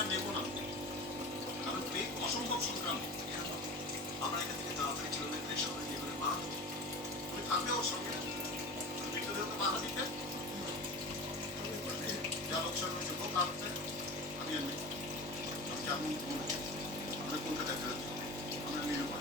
আর নেব না, কারণ এই অসম্ভব সংক্রামক। আমরা এখান থেকে তাড়াতাড়ি চলে গেলে সবাই নিয়ে করে মারা দেবো। তুমি থাকবে ওর সঙ্গে, ভিতরে ওকে বাধা দিতে যা লোকসান হয়েছে হোক, আর আমি আর নেই। আমি যেমন বলেছি আমরা কলকাতায় ফেরত যাবো, আমরা নিরাপদ